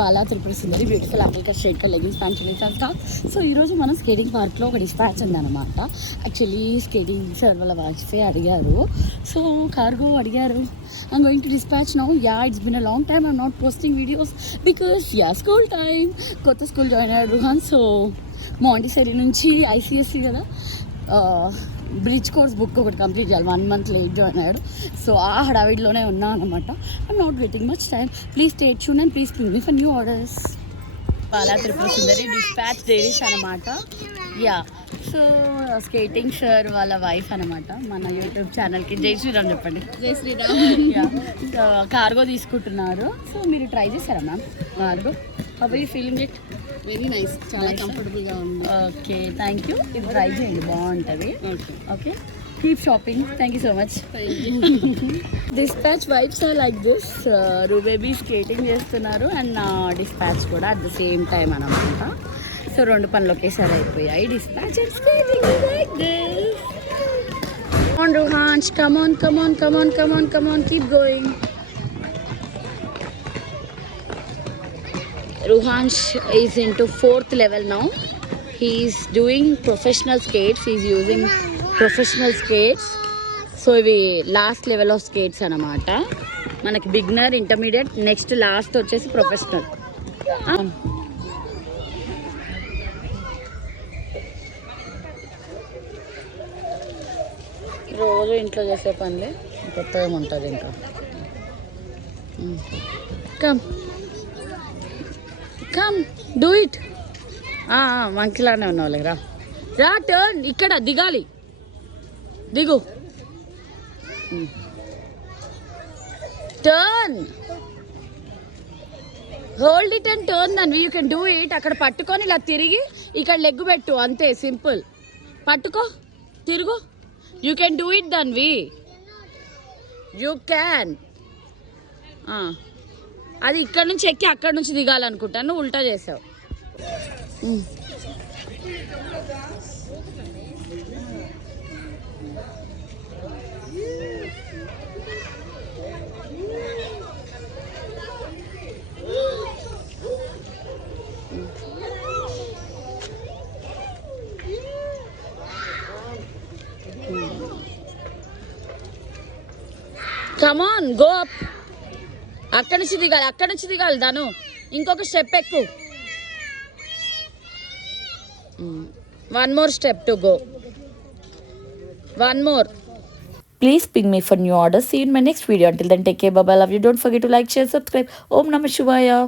బాలా త్రిపుర Sundari beautiful apple cut straight cut leggings pant chunnis and top. So ఈరోజు మనం స్కేటింగ్ పార్క్లో ఒక డిస్పాచ్ ఉందన్నమాట. యాక్చువల్లీ స్కేటింగ్ సార్ వాళ్ళ వైఫే అడిగారు. సో కార్గో అడిగారు, I'm going to dispatch now. Yeah, it's been a long time I'm not posting videos because school time. కొత్త స్కూల్ జాయిన్ అయ్యాడు రుహాన్. సో మాంటిసరీ నుంచి ఐసిఎస్సి కదా, బ్రిడ్జ్ కోర్స్ బుక్ ఒకటి కంప్లీట్ చేయాలి. 1 month లేట్ జాయిన్ అయ్యాడు. సో ఆ హడావిడిలోనే ఉన్నా అనమాట. I'm not getting much time. Please stay tune and please ping me for new orders. Bala త్రిపుర సుందరి డిస్పాచ్ డైరీస్ అనమాట. యా, సో స్కేటింగ్ సార్ వాళ్ళ వైఫ్ అనమాట. మన యూట్యూబ్ ఛానల్కి జై శ్రీరామ్ చెప్పండి. జై శ్రీరామ్. యా, కార్గో తీసుకుంటున్నారు. సో మీరు ట్రై చేశారా ma'am cargo? How are you feeling it? Very nice, చాలా కంఫర్టబుల్గా ఉంది. Okay, thank you. ఇది ట్రై చేయండి, బాగుంటుంది. Okay, keep shopping. Thank you so much. Dispatch vibes are like this. రూబేబీ స్కేటింగ్ చేస్తున్నారు అండ్ నా డిస్పాచ్ కూడా అట్ ద సేమ్ టైం అనమాట. సో 2 పనులు ఒకేసారి అయిపోయాయి. Dispatch and skating like this. Come on Ruhansh, come on, come on, come on, come on, come on, keep going. Ruhansh is into 4th level now. He is doing professional skates. He is using professional skates. So ఇవి last level of skates అన్నమాట. మనకి beginner, intermediate, next last వచ్చేసి professional. రోజు ఇంట్లో చేసే పనులే, కొత్తగా ఏముంటుంది ఇంకా. Come come do it. మంకిలానే ఉన్నావు. రా రా, టర్న్. ఇక్కడ దిగాలి, దిగు. Turn, hold it and turn then. You can do it. అక్కడ పట్టుకొని ఇలా తిరిగి ఇక్కడ లెగ్ పెట్టు, అంతే, సింపుల్. పట్టుకో, తిరుగు. You can do it Dhanvi, you can. అది ఇక్కడ నుంచి ఎక్కి అక్కడ నుంచి దిగాలనుకుంటాను, నువ్వు ఉల్టా చేసావు. Come on, go up. అక్కడి నుంచి దిగాలి, అక్కడి నుంచి దిగాలి దాను. ఇంకొక స్టెప్ ఎక్కు. 1 more step to go. 1 more. Please ping me for new orders. See you in my next video. Until then, take care. Bye bye. Love you. Don't forget to like, share, subscribe. Om Namah Shivaya.